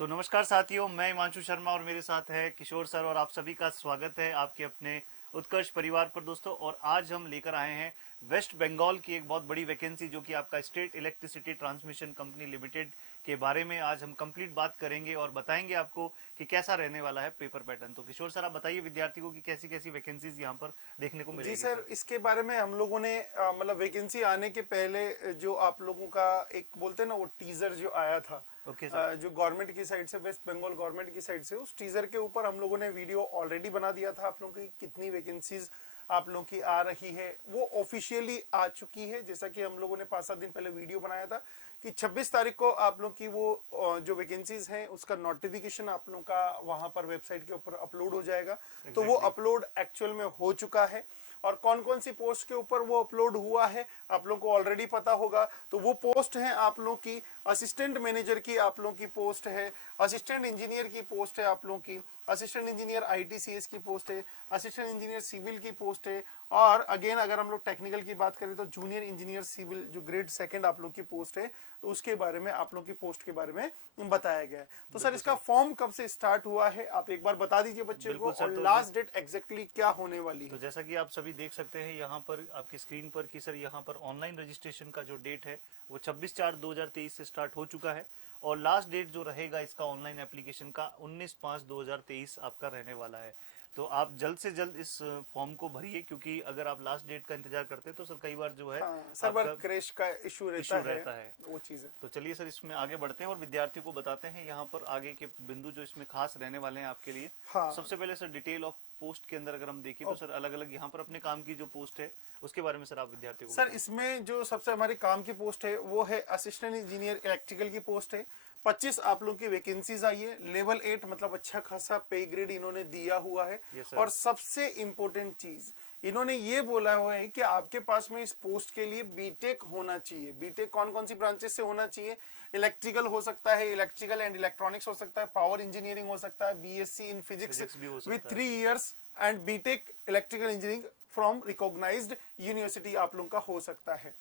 नमस्कार साथियों, मैं हिमांशु शर्मा और मेरे साथ है किशोर सर और आप सभी का स्वागत है आपके अपने उत्कर्ष परिवार पर दोस्तों। और आज हम लेकर आए हैं वेस्ट बंगाल की एक बहुत बड़ी वैकेंसी जो कि आपका state electricity transmission company limited के बारे में आज हम कंप्लीट बात करेंगे और बताएंगे आपको कि कैसा रहने वाला है पेपर पैटर्न। तो किशोर सर, आप बताइए विद्यार्थियों की कैसी कैसी वैकेंसीज यहाँ पर देखने को जी मिलेगी। सर, इसके बारे में हम लोगों ने मतलब वैकेंसी आने के पहले जो आप लोगों का एक बोलते हैं ना, वो टीजर जो आया था ओके सर। जो गवर्नमेंट की साइड से, वेस्ट बंगाल गवर्नमेंट की साइड से, उस टीजर के ऊपर हम लोगों ने वीडियो ऑलरेडी बना दिया था। आप लोगों की कितनी वैकेंसीज आप लोगों की आ रही है वो ऑफिशियली आ चुकी है। जैसा कि हम लोगों ने 5-7 दिन पहले वीडियो बनाया था कि 26 तारीख को आप लोग की वो जो वैकेंसीज हैं उसका नोटिफिकेशन आप लोगों का वहां पर वेबसाइट के ऊपर अपलोड हो जाएगा। तो वो अपलोड एक्चुअल में हो चुका है और कौन कौन सी पोस्ट के ऊपर वो अपलोड हुआ है आप लोगों को ऑलरेडी पता होगा। तो वो पोस्ट है आप लोगों की असिस्टेंट मैनेजर की, आप लोगों की पोस्ट है, असिस्टेंट इंजीनियर की पोस्ट है, आप लोगों की असिस्टेंट इंजीनियर आईटीसीएस की पोस्ट है, असिस्टेंट इंजीनियर सिविल की पोस्ट है, और अगेन अगर हम लोग टेक्निकल की बात करें तो जूनियर इंजीनियर सिविल जो ग्रेड सेकंड आप लोग की पोस्ट है, तो उसके बारे में आप लोग की पोस्ट के बारे में बताया गया है। तो सर, इसका फॉर्म कब से स्टार्ट हुआ है आप एक बार बता दीजिए बच्चे को, और लास्ट डेट एग्जैक्टली क्या होने वाली है। तो जैसा कि आप सभी देख सकते हैं यहाँ पर आपकी स्क्रीन पर कि सर यहाँ पर ऑनलाइन रजिस्ट्रेशन का जो डेट है वो 26/4/2023 से स्टार्ट हो चुका है और लास्ट डेट जो रहेगा इसका ऑनलाइन एप्लीकेशन का 19/5/2023 आपका रहने वाला है। तो आप जल्द से जल्द इस फॉर्म को भरिए, क्योंकि अगर आप लास्ट डेट का इंतजार करते हैं तो सर कई बार जो है सर्वर क्रैश का इशू रहता है वो चीज है। तो चलिए सर, इसमें आगे बढ़ते हैं और विद्यार्थियों को बताते हैं यहाँ पर आगे के बिंदु जो इसमें खास रहने वाले हैं आपके लिए। हाँ। सबसे पहले सर, डिटेल ऑफ पोस्ट के अंदर अगर हम देखें तो सर अलग अलग यहाँ पर अपने काम की जो पोस्ट है उसके बारे में सर आप विद्यार्थियों को सर इसमें जो सबसे हमारे काम की पोस्ट है वो है असिस्टेंट इंजीनियर इलेक्ट्रिकल की पोस्ट है। 25 आप लोग की वैकेंसीज आई है। लेवल 8 मतलब अच्छा खासा पे ग्रेड इन्होंने दिया हुआ है। और सबसे इंपॉर्टेंट चीज इन्होंने ये बोला हुआ है कि आपके पास में इस पोस्ट के लिए बीटेक होना चाहिए। बीटेक कौन कौन सी ब्रांचेस से होना चाहिए? इलेक्ट्रिकल हो सकता है, इलेक्ट्रिकल एंड इलेक्ट्रॉनिक्स हो सकता है, पावर इंजीनियरिंग हो सकता है, BSc in physics with 3 years and BTech electrical engineering from recognised university आप लोग का हो सकता है।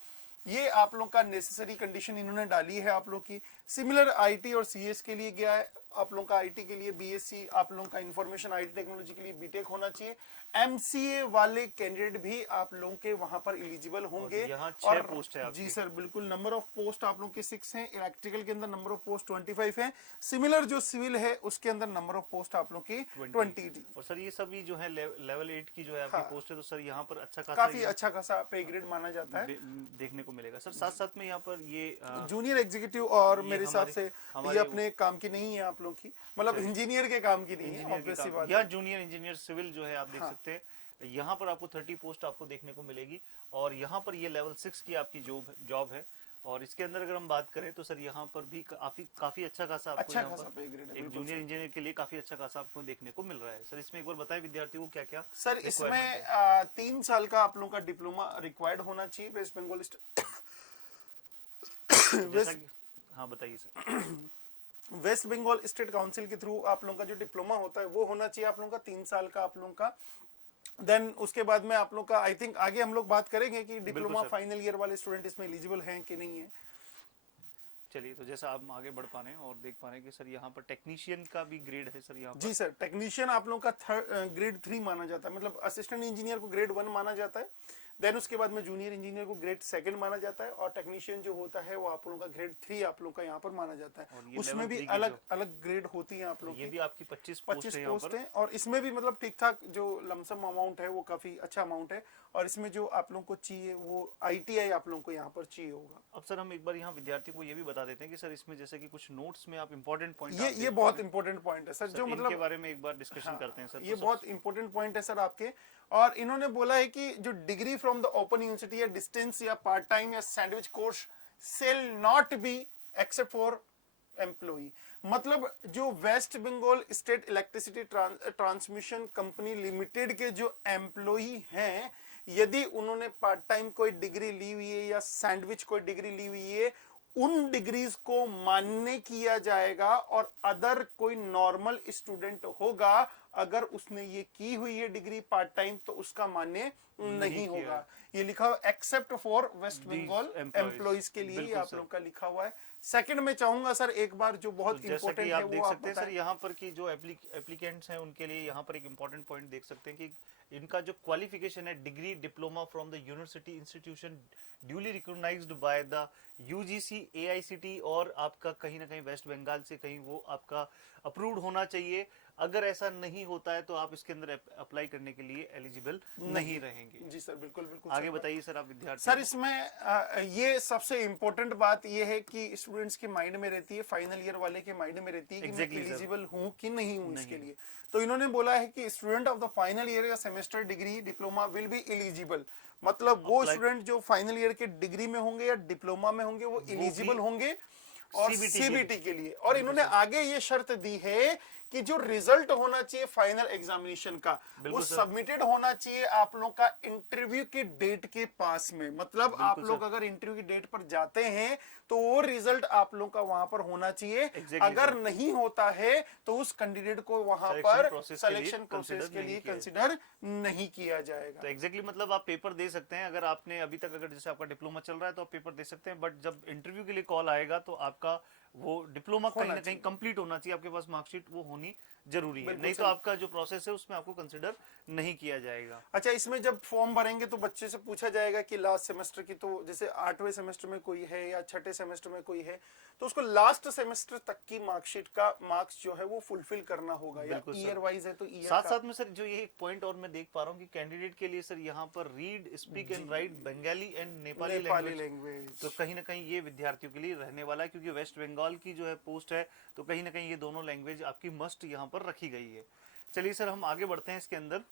ये आप लोग का नेसेसरी कंडीशन इन्होंने डाली है आप लोग की। सिमिलर आईटी और सीएस के लिए गया है आप लोग का, आईटी के लिए बीएससी, आप लोग का इंफॉर्मेशन आईटी टेक्नोलॉजी के लिए बीटेक होना चाहिए। एमसीए वाले कैंडिडेट भी आप लोगों के वहां पर एलिजिबल होंगे। यहाँ 6 पोस्ट है जी सर, बिल्कुल। नंबर ऑफ पोस्ट आप लोग के 6 हैं। इलेक्ट्रिकल के अंदर नंबर ऑफ पोस्ट 25 है। सिमिलर जो सिविल है उसके अंदर नंबर ऑफ पोस्ट आप लोग की 20। और सर ये सभी जो है लेवल 8 की जो है आपकी पोस्ट है, तो सर यहाँ पर काफी अच्छा खासा पे ग्रेड माना जाता है, देखने को मिलेगा। सर साथ साथ में यहाँ पर ये जूनियर एग्जीक्यूटिव और मेरे हिसाब से ये अपने काम की नहीं है आप लोग की, मतलब इंजीनियर के काम की नहीं है, ऑब्वियसली बात है। या जूनियर इंजीनियर सिविल जो है आप देख सकते हैं, यहाँ पर आपको 30 पोस्ट आपको देखने को मिलेगी और यहाँ पर ये लेवल 6 की आपकी जॉब है। और इसके अंदर अगर हम बात करें तो सर यहाँ पर भी काफी अच्छा खासा आपको अच्छा यहाँ पर एक जूनियर इंजीनियर के लिए काफी अच्छा खासा आपको देखने को मिल रहा है। सर इसमें एक बार बताएं विद्यार्थियों को क्या क्या। सर इसमें 3 साल का आप लोगों का डिप्लोमा रिक्वायर्ड होना चाहिए वेस्ट बंगाल हाँ बताइए sir. West Bengal state council के थ्रू आप लोगों का जो डिप्लोमा होता है वो होना चाहिए आप लोगों का 3 साल का आप लोगों का। देन उसके बाद में आप लोग का आई थिंक आगे हम लोग बात करेंगे कि डिप्लोमा फाइनल ईयर वाले स्टूडेंट इसमें एलिजिबल हैं कि नहीं है। चलिए, तो जैसा आप आगे बढ़ पा रहे हैं और देख पा रहे हैं कि सर यहाँ पर टेक्नीशियन का भी ग्रेड है सर यहाँ पर। जी सर, टेक्नीशियन आप लोगों का ग्रेड 3 माना जाता है, मतलब असिस्टेंट इंजीनियर को ग्रेड 1 माना जाता है। देन उसके बाद में जूनियर इंजीनियर को ग्रेड 2 माना जाता है और टेक्नीशियन जो होता है वो आप लोगों का ग्रेड 3 आप लोगों का यहाँ पर माना जाता है। उसमें भी अलग अलग ग्रेड होती है आप लोग, ये भी आपकी 25 पोस्ट है और इसमें भी मतलब ठीक ठाक जो लमसम अमाउंट है वो काफी अच्छा अमाउंट है। और इसमें जो आप लोगों को चाहिए वो आईटीआई आप लोगों को यहाँ पर चाहिए होगा। अब सर हम एक बार यहाँ विद्यार्थियों को ये भी बता देते हैं कि सर इसमें जैसे कि कुछ नोट्स में आप इंपॉर्टेंट पॉइंट, ये बहुत इंपॉर्टेंट पॉइंट है सर, जो मतलब के बारे में एक बार डिस्कशन करते हैं सर। ये बहुत इंपॉर्टेंट पॉइंट है सर आपके। और इन्होंने बोला है कि जो degree from the open university या डिस्टेंस या पार्ट टाइम या sandwich course shall not be accept for employee. मतलब जो West Bengal state electricity transmission company limited के जो एम्प्लॉई हैं, यदि उन्होंने पार्ट टाइम कोई डिग्री ली हुई है या सैंडविच कोई डिग्री ली हुई है, उन डिग्रीज को मान्य किया जाएगा। और अदर कोई नॉर्मल स्टूडेंट होगा अगर उसने ये की हुई है डिग्री पार्ट टाइम तो उसका मान्य नहीं होगा। ये लिखा हुआ accept for West Bengal employees के लिए आप लोग का लिखा हुआ है। सेकंड में चाहूंगा सर एक बार जो बहुत तो जैसा इंपॉर्टेंट कि है आप वो देख आप सकते हैं सर बताएं। यहाँ पर कि जो एप्लीकेंट्स हैं उनके लिए यहाँ पर एक इम्पॉर्टेंट पॉइंट देख सकते हैं कि इनका जो क्वालिफिकेशन है degree diploma from the university institution duly recognised by the UGC AICT, और आपका कहीं ना कहीं वेस्ट बंगाल से कहीं वो आपका अप्रूव्ड होना चाहिए। अगर ऐसा नहीं होता है तो आप इसके अंदर अप्लाई करने के लिए एलिजिबल नहीं रहेंगे। जी सर, बिल्कुल बिल्कुल आगे सर। बताइए सर आप विद्यार्थी सर इसमें ये सबसे इम्पोर्टेंट बात ये है कि स्टूडेंट्स के माइंड में रहती है, फाइनल ईयर वाले के माइंड में रहती है कि Exactly, मैं sir. एलिजिबल हूँ कि नहीं हूँ इसके नहीं। लिए। तो इन्होंने बोला है कि student of the final year या semester degree diploma will be eligible, मतलब वो Apply- स्टूडेंट जो फाइनल ईयर के डिग्री में होंगे या डिप्लोमा में होंगे वो एलिजिबल होंगे और CBT के सीबीटी के लिए। और इन्होंने आगे ये शर्त दी है कि जो रिजल्ट होना चाहिए फाइनल एग्जामिनेशन का वो सबमिटेड होना चाहिए आप लोग का इंटरव्यू की डेट के पास में। मतलब आप लोग अगर इंटरव्यू की डेट पर जाते हैं तो वो रिजल्ट आप लोग का वहां पर होना चाहिए। अगर नहीं होता है तो उस कैंडिडेट को वहां पर सिलेक्शन प्रोसेस के लिए कंसिडर नहीं किया जाएगा। तो एग्जैक्टली मतलब आप पेपर दे सकते हैं, अगर आपने अभी तक अगर जैसे आपका डिप्लोमा चल रहा है तो आप पेपर दे सकते हैं, बट जब इंटरव्यू के लिए कॉल आएगा तो आपका वो डिप्लोमा कहीं ना कहीं कंप्लीट होना चाहिए, आपके पास मार्कशीट वो होनी जरूरी है, नहीं तो आपका जो प्रोसेस है उसमें आपको कंसिडर नहीं किया जाएगा। अच्छा, इसमें जब फॉर्म भरेंगे तो बच्चे से पूछा जाएगा कि लास्ट सेमेस्टर की, तो जैसे 8वें सेमेस्टर में कोई है या 6ठे सेमेस्टर में कोई है तो उसको लास्ट सेमेस्टर तक की मार्कशीट का मार्क्स जो है वो फुलफिल करना होगा, या ईयर वाइज है तो ईयर साथ साथ में सर जो ये एक पॉइंट और मैं देख पा रहा हूँ कि कैंडिडेट के लिए सर यहाँ पर read speak and right Bengali and Nepali language, तो कहीं ना कहीं ये विद्यार्थियों के लिए रहने वाला है, क्योंकि वेस्ट बंगाल की जो है पोस्ट है तो कहीं ना कहीं ये दोनों लैंग्वेज आपकी मस्ट यहाँ पर रखी गई है। चलिए सर हम आगे बढ़ते हैं, इसके अंदर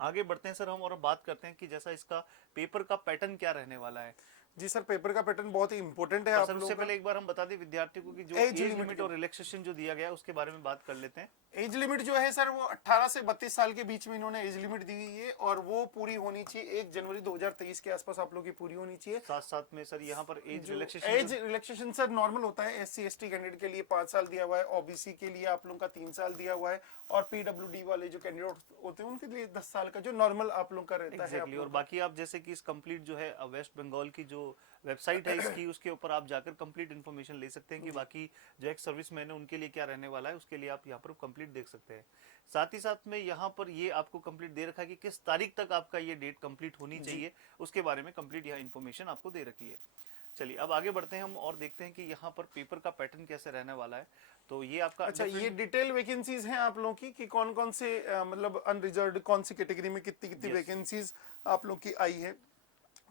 आगे बढ़ते हैं सर हम और बात करते हैं कि जैसा इसका पेपर का पैटर्न क्या रहने वाला है। जी सर, पेपर का पैटर्न बहुत ही इंपॉर्टेंट है। आप सबसे पहले एक बार हम बता दें विद्यार्थियों को कि जो एज लिमिट और रिलैक्सेशन जो दिया गया है उसके बारे में बात कर लेते हैं। एज लिमिट जो है सर वो 18 से 32 साल के बीच में इन्होंने एज लिमिट दी हुई है और वो पूरी होनी चाहिए 1 जनवरी 2023 के आसपास आप लोग की पूरी होनी चाहिए। साथ साथ में सर यहाँ पर एज रिलैक्सेशन सर नॉर्मल होता है। SC ST कैंडिडेट के लिए 5 साल दिया हुआ है, OBC के लिए आप लोग का 3 साल दिया हुआ है, और PWD वाले जो कैंडिडेट होते हैं उनके लिए 10 साल का जो नॉर्मल आप लोग का रहता है। और बाकी आप जैसे कि इस कंप्लीट जो है वेस्ट बंगाल की जो वेबसाइट है इसकी, उसके ऊपर आप जाकर कंप्लीट इन्फॉर्मेशन ले सकते हैं कि बाकी जो एक्स सर्विसमैन है उनके लिए क्या रहने वाला है, उसके लिए आप यहाँ पर कंप्लीट देख सकते हैं। साथ ही साथ में यहाँ पर ये आपको कंप्लीट दे रखा है कि किस तारीख तक आपका ये डेट कंप्लीट होनी चाहिए, उसके बारे में कंप्लीट यहाँ इन्फॉर्मेशन आपको दे रखी है। चलिए अब आगे बढ़ते हैं हम और देखते हैं कि यहाँ पर पेपर का पैटर्न कैसे रहने वाला है। तो ये आपका अच्छा, ये डिटेल वैकेंसीज हैं आप लोगों की कि कौन कौन से मतलब अनरिजर्व्ड कौन सी कैटेगरी में कितनी कितनी वैकेंसीज आप लोग की आई है।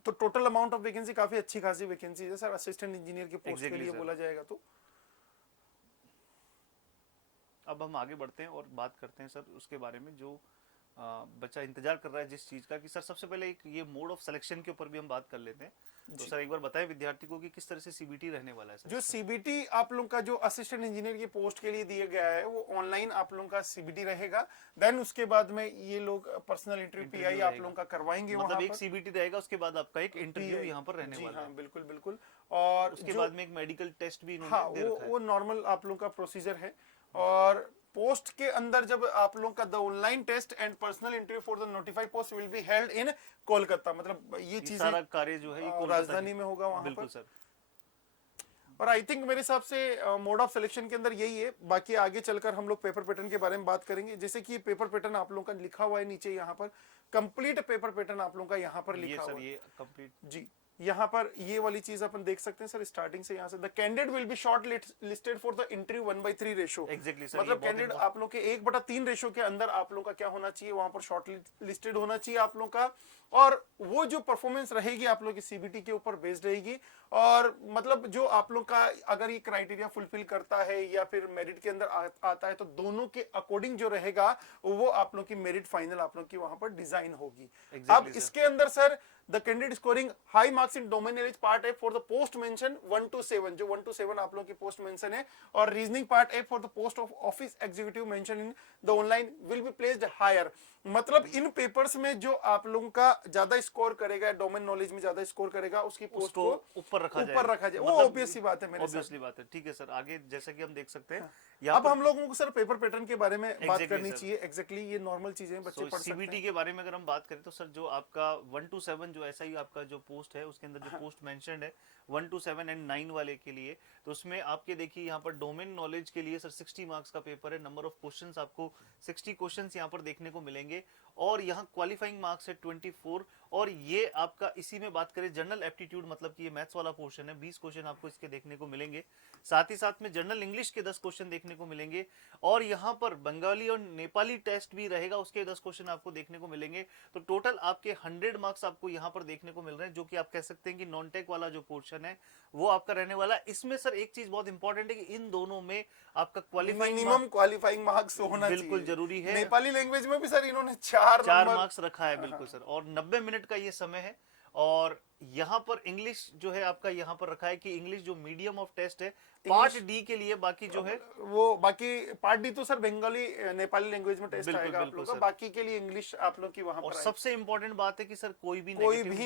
तो टोटल अमाउंट ऑफ वैकेंसी काफी अच्छी खासी वैकेंसी है सर, असिस्टेंट इंजीनियर की पोस्ट के लिए बोला जाएगा तो। अब हम आगे बढ़ते हैं और बात करते हैं सर उसके बारे में जो बच्चा इंतजार कर रहा है जिस चीज का, कि सर सबसे पहले एक ये मोड ऑफ सिलेक्शन के ऊपर भी हम बात कर लेते हैं। तो सर एक बार बताएं विद्यार्थी को कि किस तरह से CBT रहने वाला है सर। जो CBT आप लोग का जो असिस्टेंट इंजीनियर की पोस्ट के लिए दिया गया है वो ऑनलाइन आप लोगों का CBT रहेगा। देन उसके बाद में ये लोग पर्सनल इंटरव्यू PI आप लोगों का करवाएंगे, मतलब एक CBT रहेगा उसके बाद आपका एक इंटरव्यू यहाँ पर रहने वाला है। बिल्कुल बिल्कुल। और उसके बाद में एक मेडिकल टेस्ट भी इन्होंने दे रखा है। वो नॉर्मल आप लोग का प्रोसीजर है। और पोस्ट के अंदर जब आप लोग का the online test and personal interview for the notified post will be held in Kolkata, मतलब ये चीजें सारा कार्य जो है ये राजधानी में होगा वहां पर सर। और आई थिंक मेरे हिसाब से मोड ऑफ सिलेक्शन के अंदर यही है। बाकी आगे चलकर हम लोग पेपर पैटर्न के बारे में बात करेंगे। जैसे कि पेपर पैटर्न आप लोगों का लिखा हुआ है नीचे, यहाँ पर कंप्लीट पेपर पैटर्न आप लोगों का यहाँ पर लिखा हुआ है। ये कंप्लीट जी, यहाँ पर ये वाली चीज अपन देख सकते हैं सर स्टार्टिंग से। यहाँ से the candidate will be short listed for the interview 1/3 ratio. Exactly sir, मतलब कैंडिडेट आप लोग के 1/3 रेशो के अंदर आप लोग का क्या होना चाहिए, वहां पर शॉर्ट लिस्टेड होना चाहिए आप लोग का। और वो जो परफॉर्मेंस रहेगी आप लोग की CBT के ऊपर बेस्ड रहेगी। और मतलब जो आप लोग का अगर ये क्राइटेरिया फुलफिल करता है या फिर मेरिट के अंदर आता है तो दोनों के अकॉर्डिंग जो रहेगा वो आप लोग की मेरिट फाइनल आप लोग की वहां पर डिजाइन होगी। अब इसके अंदर sir the candidate scoring high marks in domain knowledge part A for the post mention 1 to 7, जो 1 to 7 आप लोग की पोस्ट मेंशन है, और reasoning part A for the post of office executive mention in the online will be placed higher. मतलब इन papers में जो आप लोगों का ज्यादा स्कोर करेगा, डोमेन नॉलेज में ज्यादा स्कोर करेगा, उसकी पोस्ट को ऊपर रखा जाए, ऊपर रखा जाए, वो obvious सी बात है मेरे साथ। ऑब्वियसली बात है। ठीक है सर, आगे जैसा कि हम देख सकते हैं अब हम लोगों को सर पेपर पैटर्न के बारे में बात Exactly, करनी sir. चाहिए। एग्जैक्टली ये नॉर्मल चीजें बच्चे पढ़ सकते सीबीटी हैं। के बारे में अगर हम बात करें तो सर जो आपका 1 to 7 जो ऐसा ही आपका जो पोस्ट है उसके अंदर जो पोस्ट मेंशन्ड है 1 to 7 एंड 9 वाले के लिए, तो उसमें आपके देखिए यहाँ पर डोमेन नॉलेज के लिए सर 60 मार्क्स का पेपर है। नंबर ऑफ क्वेश्चंस आपको 60 क्वेश्चंस यहाँ पर देखने को मिलेंगे और यहाँ क्वालिफाइंग मार्क्स है 24। और ये आपका इसी में बात करें जनरल एप्टीट्यूड मतलब कि ये मैथ्स वाला पोर्शन है, 20 क्वेश्चन आपको इसके देखने को मिलेंगे। साथ ही साथ में जनरल इंग्लिश के 10 क्वेश्चन देखने को मिलेंगे और यहाँ पर बंगाली और नेपाली टेस्ट भी रहेगा, उसके 10 क्वेश्चन आपको देखने को मिलेंगे। तो टोटल आपके 100 मार्क्स आपको यहाँ पर देखने को मिल रहे हैं, जो कि आप कह सकते हैं कि नॉन टेक वाला जो पोर्शन है वो आपका रहने वाला है। इसमें सर एक चीज बहुत इंपॉर्टेंट है कि इन दोनों में आपका मिनिमम क्वालिफाइंग मार्क्स होना बिल्कुल चाहिए। जरूरी है। नेपाली लैंग्वेज में भी सर इन्होंने 4 मार्क्स रखा है, बिल्कुल सर। और 90 मिनट का ये समय है। और यहाँ पर इंग्लिश जो है आपका यहाँ पर रखा है कि इंग्लिश जो मीडियम ऑफ टेस्ट है पार्ट डी के लिए, बाकी जो है वो बाकी पार्ट डी तो सर बंगाली नेपाली लैंग्वेज में टेस्ट आएगा आप लोग का, बाकी के लिए इंग्लिश आप लोग की वहां पर। और सबसे इंपॉर्टेंट बात है कि सर कोई भी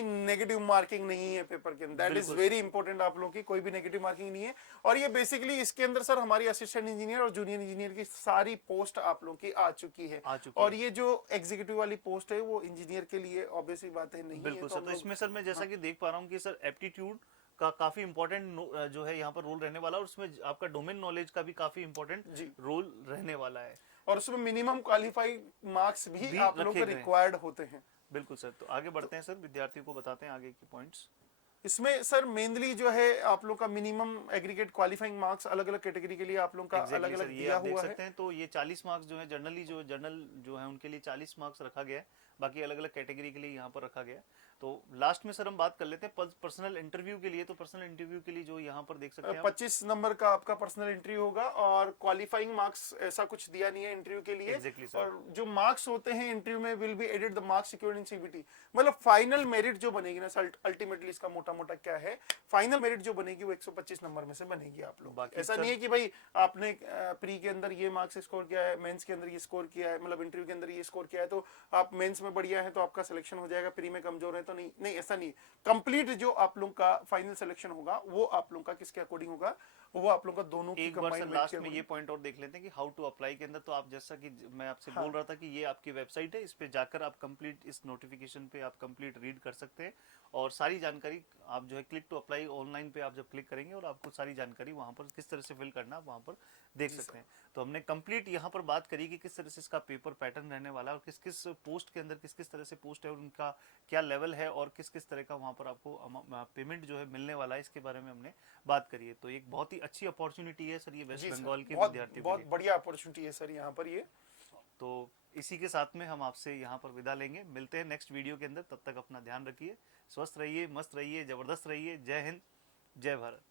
नेगेटिव मार्किंग नहीं है पेपर के अंदर। दैट इज वेरी इंपॉर्टेंट, आप लोग की कोई भी नेगेटिव मार्किंग नहीं है। और ये बेसिकली इसके अंदर सर हमारी असिस्टेंट इंजीनियर और जूनियर इंजीनियर की सारी पोस्ट आप लोग की आ चुकी है। और ये जो एग्जीक्यूटिव वाली पोस्ट है वो इंजीनियर के लिए ऑब्वियसली बात है नहीं बिल्कुल है। सर। तो इसमें सर मैं जैसा कि देख पा रहा हूँ कि सर एप्टीट्यूड का काफी इंपॉर्टेंट जो है यहाँ पर रोल रहने वाला है और उसमें आपका डोमेन नॉलेज का भी काफी इंपॉर्टेंट रोल रहने वाला है। और उसमें मिनिमम क्वालिफाइड मार्क्स भी आप लोगों को रिक्वायर्ड होते हैं। बिल्कुल सर। तो आगे बढ़ते हैं सर, विद्यार्थियों को बताते हैं आगे के पॉइंट्स। इसमें सर मेनली जो है आप लोग का मिनिमम एग्रीगेट क्वालिफाइंग मार्क्स अलग अलग कैटेगरी के लिए आप लोग का अलग अलग दिया हुआ है। तो ये 40 मार्क्स जो है जनरल जो है उनके लिए 40 मार्क्स रखा गया है, बाकी अलग अलग कैटेगरी के लिए यहाँ पर रखा गया है। तो लास्ट में सर हम बात कर लेते हैं पर्सनल इंटरव्यू के लिए। तो पर्सनल इंटरव्यू के लिए जो यहाँ पर देख सकते हैं 25 नंबर का आपका पर्सनल इंटरव्यू होगा और क्वालिफाइंग मार्क्स ऐसा कुछ दिया नहीं है इंटरव्यू के लिए। और जो मार्क्स होते हैं इंटरव्यू में will be added the marks secured in CBT. मतलब फाइनल मेरिट जो बनेगी ना सर, अल्टीमेटली इसका मोटा मोटा क्या है, फाइनल मेरिट जो बनेगी वो 125 नंबर में से बनेगी आप लोग। ऐसा नहीं है कि भाई आपने प्री के अंदर ये मार्क्स स्कोर किया है, मेंस के अंदर ये स्कोर किया है, मतलब इंटरव्यू के अंदर ये स्कोर किया है तो आप मेंस में बढ़िया है तो आपका सिलेक्शन हो जाएगा, प्री में कमजोर है तो नहीं, ऐसा नहीं। कंप्लीट जो आप लोग का फाइनल सिलेक्शन होगा वो आप लोग का किसके अकॉर्डिंग होगा, वो आप लोग का दोनों की कंबाइंड। लास्ट में ये पॉइंट और देख लेते हैं कि हाउ टू अप्लाई के अंदर। तो आप जैसा कि मैं आपसे बोल रहा था कि ये आपकी वेबसाइट है, इस पे जाकर आप कंप्लीट इस नोटिफिकेशन पे आप कंप्लीट रीड कर सकते हैं और सारी जानकारी आप जो है क्लिक टू अप्लाई ऑनलाइन पे आप जब क्लिक करेंगे और आपको सारी जानकारी वहां पर किस तरह से फिल करना आप वहां पर देख सकते हैं। तो हमने कंप्लीट यहाँ पर बात करी कि किस तरह से इसका पेपर पैटर्न रहने वाला है और किस किस पोस्ट के अंदर किस किस तरह से पोस्ट है और उनका क्या लेवल है और किस किस तरह का वहां पर आपको पेमेंट जो है मिलने वाला है, इसके बारे में हमने बात करी है। तो एक बहुत ही अच्छी अपॉर्चुनिटी है सर ये वेस्ट बंगाल के विद्यार्थियों के लिए। बहुत बढ़िया अपॉर्चुनिटी है सर यहाँ पर ये। तो इसी के साथ में हम आपसे यहाँ पर विदा लेंगे, मिलते हैं नेक्स्ट वीडियो के अंदर। तब तक अपना ध्यान रखिए, स्वस्थ रहिए, मस्त रहिए, जबरदस्त रहिए। जय हिंद, जय भारत।